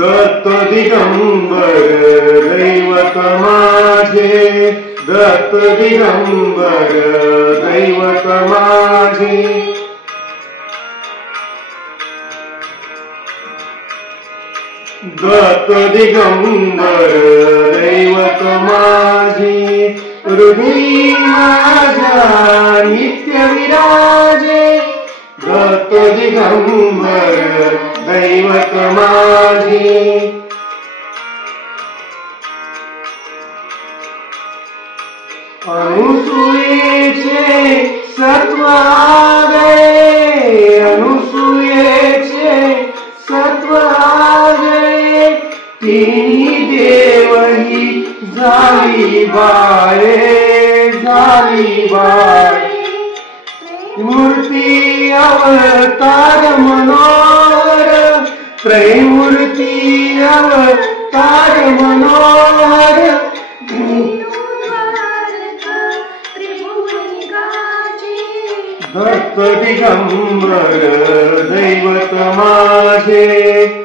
दत्त दिगंबर दैवत माझे, दत्त दिगंबर दैवत माझे. दत्त दिगंबर दैवत माझे, हृदयी माझ्या नित्य विराजे. दत्त दिगंबर दैवत माझे. अनुसूयेचे सत्व आगये, अनुसूयेचे सत्व आगये. तिन्ही देवही झाली बाळे, झाली बाळे. मूर्ती अवतार मनोहर, त्रैमूर्ती अवतार मनोहर. दत्त दिगंबर दैवत माझे.